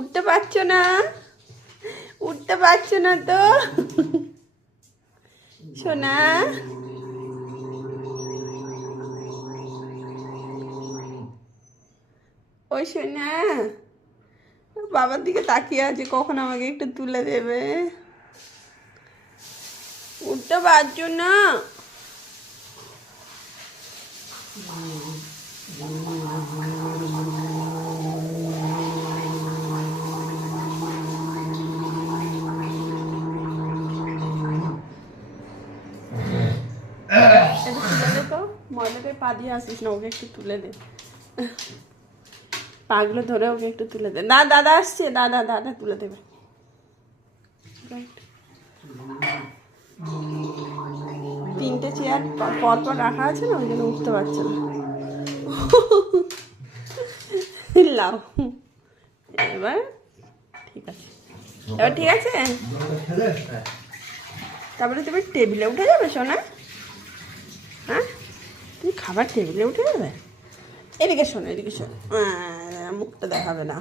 উঠতে পারছো না? উঠতে পারছো না তো সোনা? ওই সোনা বাবার দিকে তাকিয়ে আছে, কখন আমাকে একটু তুলে দেবে। উঠতে পারছো না? একটু তুলে দে তো, ময়লাটায় পা দিয়ে আসিস না, ওকে একটু তুলে দে। পাগুলো ধরে ওকে একটু তুলে দে। না, দাদা আসছে, দাদা দাদা তুলে দেবে। তিনটে চেয়ার পর পর রাখা আছে না, ওই জন্য উঠতে পারছে না। লাও, এবার ঠিক আছে, এবার ঠিক আছে। তারপরে তুমি টেবিলে উঠে যাবে সোনা? হ্যাঁ, তুমি খাবার টেবিলে উঠে যাবে? এদিকে শোনো, এদিকে শোনো, মুখটা দেখাবে না।